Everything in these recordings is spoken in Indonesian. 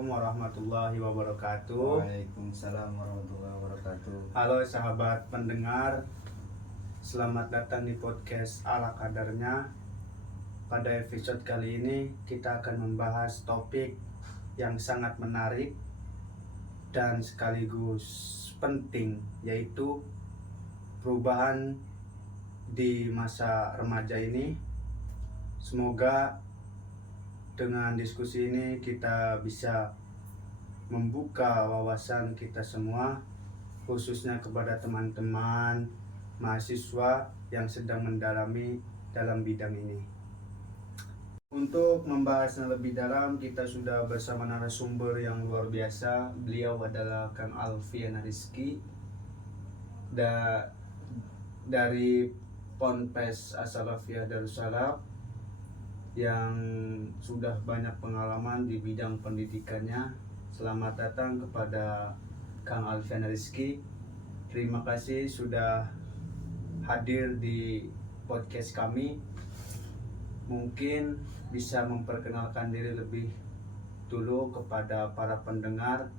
Assalamualaikum warahmatullahi wabarakatuh. Waalaikumsalam warahmatullahi wabarakatuh. Halo sahabat pendengar, selamat datang di podcast Ala Kadarnya. Pada episode kali ini kita akan membahas topik yang sangat menarik dan sekaligus penting, yaitu perubahan di masa remaja ini. Semoga dengan diskusi ini kita bisa membuka wawasan kita semua, khususnya kepada teman-teman mahasiswa yang sedang mendalami dalam bidang ini. Untuk membahasnya lebih dalam, kita sudah bersama narasumber yang luar biasa. Beliau adalah Kang Alfian Rizky dari Ponpes As-Salafiyah Darussalam, yang sudah banyak pengalaman di bidang pendidikannya. Selamat datang kepada Kang Alfian Rizky. Terima kasih sudah hadir di podcast kami. Mungkin bisa memperkenalkan diri lebih dulu kepada para pendengar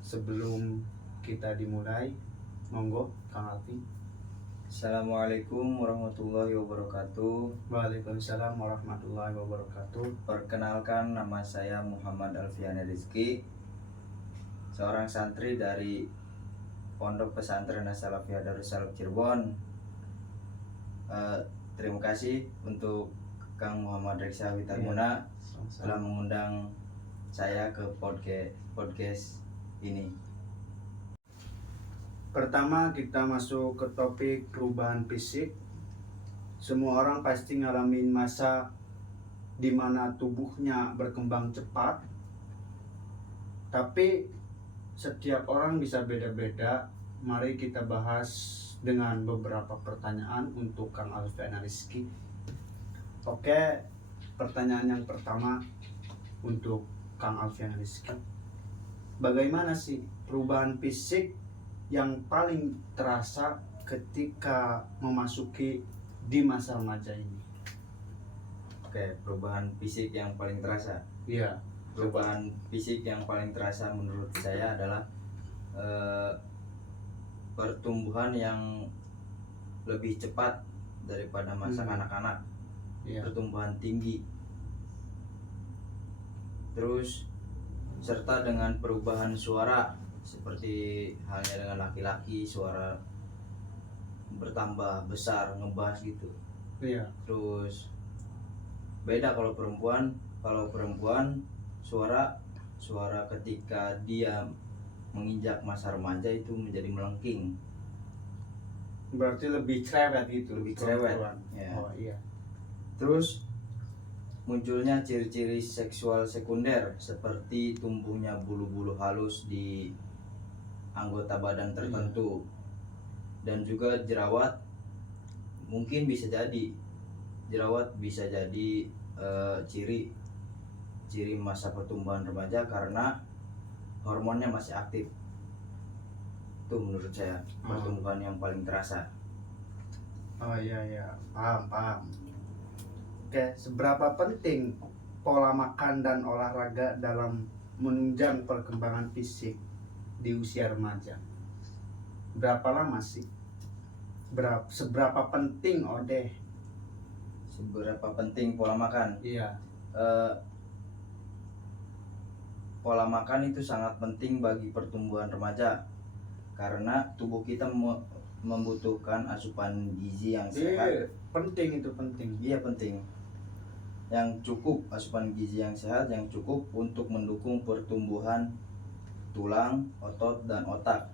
sebelum kita dimulai. Monggo Kang Alfi. Assalamualaikum warahmatullahi wabarakatuh. Waalaikumsalam warahmatullahi wabarakatuh. Perkenalkan, nama saya Muhammad Alfian Rizky, seorang santri dari Pondok Pesantren As-Salafiyah Darussalam Cirebon. Terima kasih untuk Kang Muhammad Reksa Witarmuna telah mengundang saya ke podcast ini. Pertama kita masuk ke topik perubahan fisik. Semua orang pasti ngalamin masa di mana tubuhnya berkembang cepat. Tapi setiap orang bisa beda-beda. Mari kita bahas dengan beberapa pertanyaan untuk Kang Alfian Rizky. Oke, pertanyaan yang pertama untuk Kang Alfian Rizky. Bagaimana sih perubahan fisik yang paling terasa ketika memasuki di masa remaja ini? Oke, perubahan fisik yang paling terasa. Iya. Perubahan fisik yang paling terasa menurut saya adalah pertumbuhan yang lebih cepat daripada masa kanak-kanak. Iya. Pertumbuhan tinggi. Terus serta dengan perubahan suara, seperti halnya dengan laki-laki, suara bertambah besar, ngebas gitu. Iya. Terus beda kalau perempuan suara ketika dia menginjak masa remaja itu menjadi melengking. Berarti lebih cerewet gitu. Lebih cerewet. Ya. Oh iya. Terus munculnya ciri-ciri seksual sekunder seperti tumbuhnya bulu-bulu halus di anggota badan tertentu. Dan juga jerawat bisa jadi ciri masa pertumbuhan remaja karena hormonnya masih aktif. Itu menurut saya pertumbuhan yang paling terasa. Oh iya, paham. Oke, seberapa penting pola makan dan olahraga dalam menunjang perkembangan fisik di usia remaja? Berapa lama sih? Seberapa penting Seberapa penting pola makan? Iya. Pola makan itu sangat penting bagi pertumbuhan remaja karena tubuh kita membutuhkan asupan gizi yang sehat. Penting. Iya, penting. Yang cukup, asupan gizi yang sehat yang cukup untuk mendukung pertumbuhan tulang, otot, dan otak.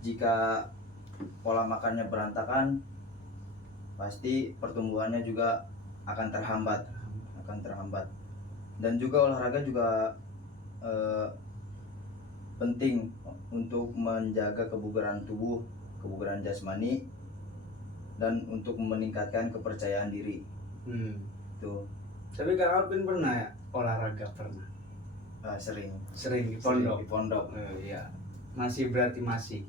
Jika pola makannya berantakan, pasti pertumbuhannya juga akan terhambat. Dan juga olahraga juga penting untuk menjaga kebugaran tubuh, kebugaran jasmani, dan untuk meningkatkan kepercayaan diri. Tuh. Tapi Kak Alvin pernah ya olahraga? Pernah? Sering di pondok. Iya. Berarti masih.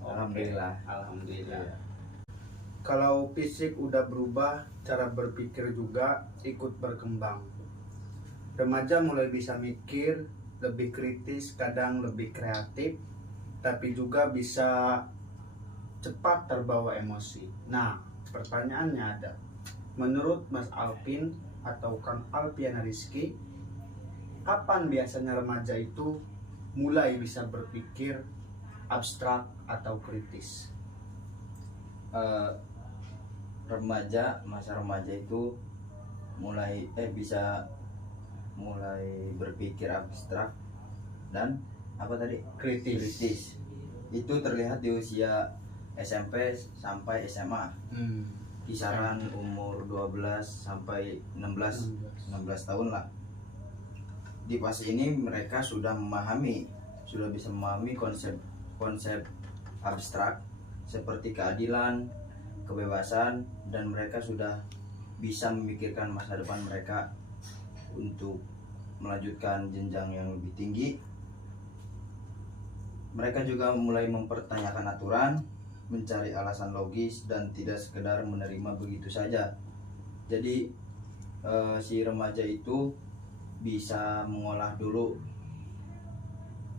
Alhamdulillah. Alhamdulillah. Kalau fisik udah berubah, cara berpikir juga ikut berkembang. Remaja mulai bisa mikir, lebih kritis, kadang lebih kreatif, tapi juga bisa cepat terbawa emosi. Nah, pertanyaannya ada, menurut Mas Alvin atau Kang Alpiana Rizky, kapan biasanya remaja itu mulai bisa berpikir abstrak atau kritis? Masa remaja itu bisa mulai berpikir abstrak dan apa tadi, kritis. Itu terlihat di usia SMP sampai SMA, kisaran umur 12 sampai 16 tahun lah. Di fase ini mereka sudah bisa memahami konsep abstrak seperti keadilan, kebebasan, dan mereka sudah bisa memikirkan masa depan mereka untuk melanjutkan jenjang yang lebih tinggi. Mereka juga mulai mempertanyakan aturan, mencari alasan logis, dan tidak sekedar menerima begitu saja. Jadi si remaja itu bisa mengolah dulu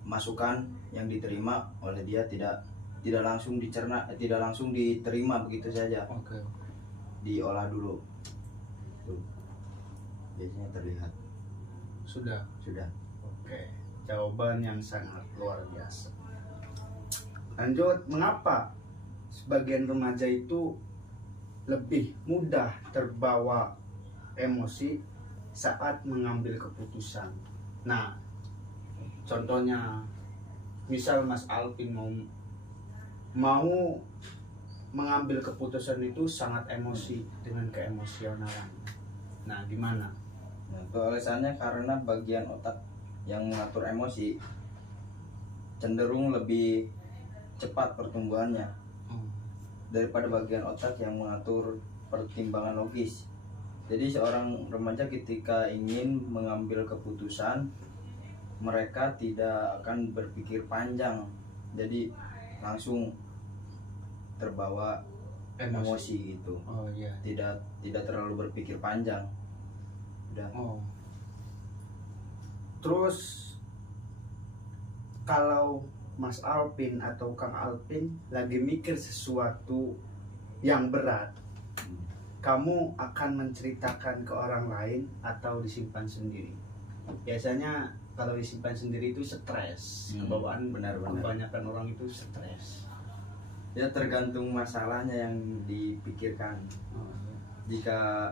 masukan yang diterima oleh dia, tidak langsung dicerna, tidak langsung diterima begitu saja. Diolah dulu. Tuh. Biasanya terlihat. Sudah. Oke, jawaban yang sangat luar biasa. Lanjut, mengapa sebagian remaja itu lebih mudah terbawa emosi saat mengambil keputusan? Nah, contohnya, misal Mas Alvin mau mengambil keputusan itu sangat emosi dengan keemosionalan. Nah, gimana? Nah, itu alasannya karena bagian otak yang mengatur emosi cenderung lebih cepat pertumbuhannya daripada bagian otak yang mengatur pertimbangan logis. Jadi seorang remaja ketika ingin mengambil keputusan, mereka tidak akan berpikir panjang, jadi langsung terbawa emosi gitu. Tidak terlalu berpikir panjang. Terus kalau Mas Alvin atau Kang Alvin lagi mikir sesuatu yang berat, kamu akan menceritakan ke orang lain atau disimpan sendiri? Biasanya kalau disimpan sendiri itu stres, kebawaan. Kebanyakan orang itu stres. Ya tergantung masalahnya yang dipikirkan. Jika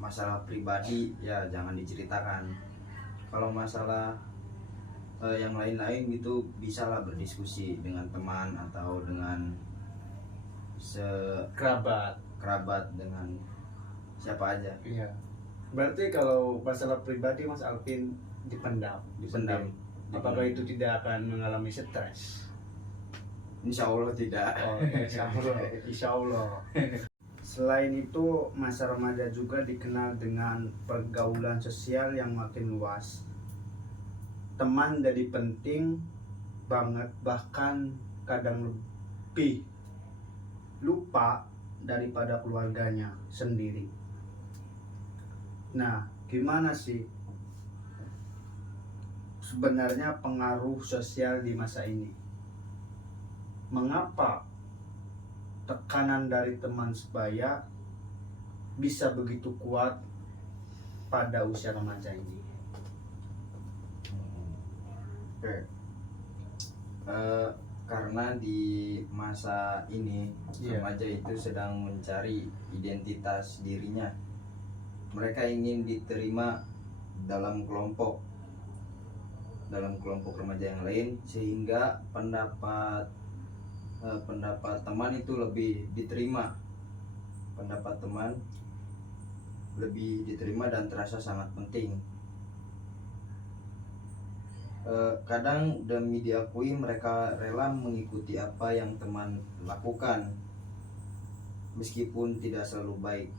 masalah pribadi ya jangan diceritakan. Kalau masalah yang lain-lain gitu bisalah berdiskusi dengan teman atau dengan kerabat, dengan siapa aja. Iya. Berarti kalau masalah pribadi Mas Alvin dipendam. Apakah itu tidak akan mengalami stres? Insya Allah tidak. Insya Allah. Selain itu, masa remaja juga dikenal dengan pergaulan sosial yang makin luas. Teman jadi penting banget, bahkan kadang lebih lupa daripada keluarganya sendiri. Nah, gimana sih sebenarnya pengaruh sosial di masa ini? Mengapa tekanan dari teman sebaya bisa begitu kuat pada usia remaja ini? Karena di masa ini remaja itu sedang mencari identitas dirinya. Mereka ingin diterima dalam kelompok remaja yang lain, sehingga pendapat teman itu lebih diterima. Pendapat teman lebih diterima dan terasa sangat penting. Kadang demi diakui mereka rela mengikuti apa yang teman lakukan meskipun tidak selalu baik.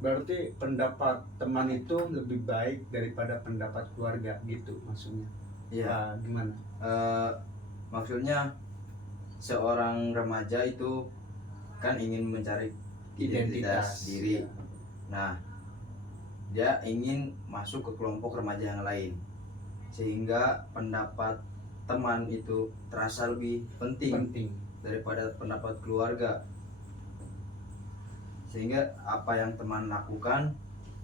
Berarti pendapat teman itu lebih baik daripada pendapat keluarga gitu maksudnya? Iya. Gimana? Maksudnya seorang remaja itu kan ingin mencari identitas diri. Nah, dia ingin masuk ke kelompok remaja yang lain, sehingga pendapat teman itu terasa lebih penting daripada pendapat keluarga, sehingga apa yang teman lakukan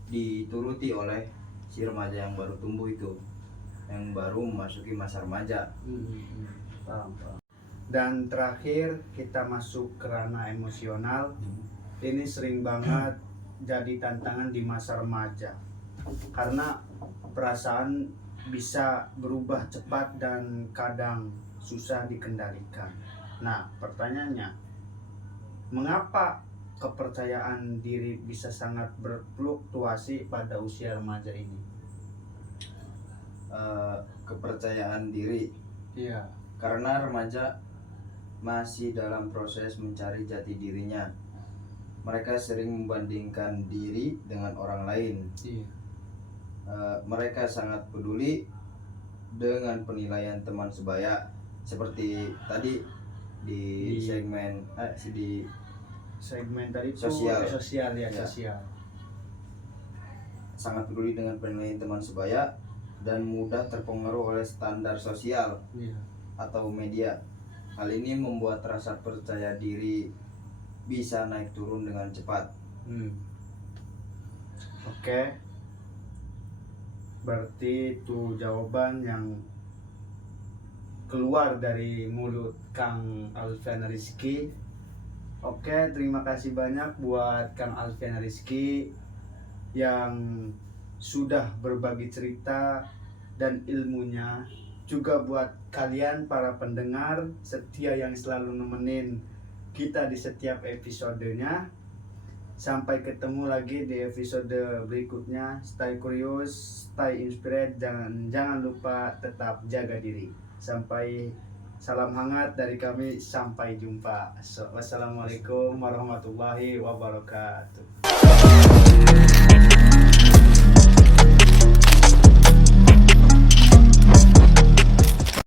dituruti oleh si remaja yang baru tumbuh itu, yang baru memasuki masa remaja. Paham. Dan terakhir kita masuk ke ranah emosional. Ini sering banget jadi tantangan di masa remaja karena perasaan bisa berubah cepat dan kadang susah dikendalikan. Nah, pertanyaannya, mengapa kepercayaan diri bisa sangat berfluktuasi pada usia remaja ini? Kepercayaan diri, Iya. karena remaja masih dalam proses mencari jati dirinya. Mereka sering membandingkan diri dengan orang lain. Iya. Mereka sangat peduli dengan penilaian teman sebaya, seperti tadi di segmen di Segmen tadi itu Sosial. sosial ya, Ya. sosial. sangat peduli dengan penilaian teman sebaya dan mudah terpengaruh oleh standar sosial Iya. atau media. Hal ini membuat rasa percaya diri bisa naik turun dengan cepat. Oke. Berarti itu jawaban yang keluar dari mulut Kang Alfian Rizky. Oke, terima kasih banyak buat Kang Alfian Rizky yang sudah berbagi cerita dan ilmunya, juga buat kalian para pendengar setia yang selalu nemenin kita di setiap episodenya. Sampai ketemu lagi di episode berikutnya. Stay curious, stay inspired, jangan lupa tetap jaga diri. Salam hangat dari kami, sampai jumpa. Wassalamualaikum warahmatullahi wabarakatuh.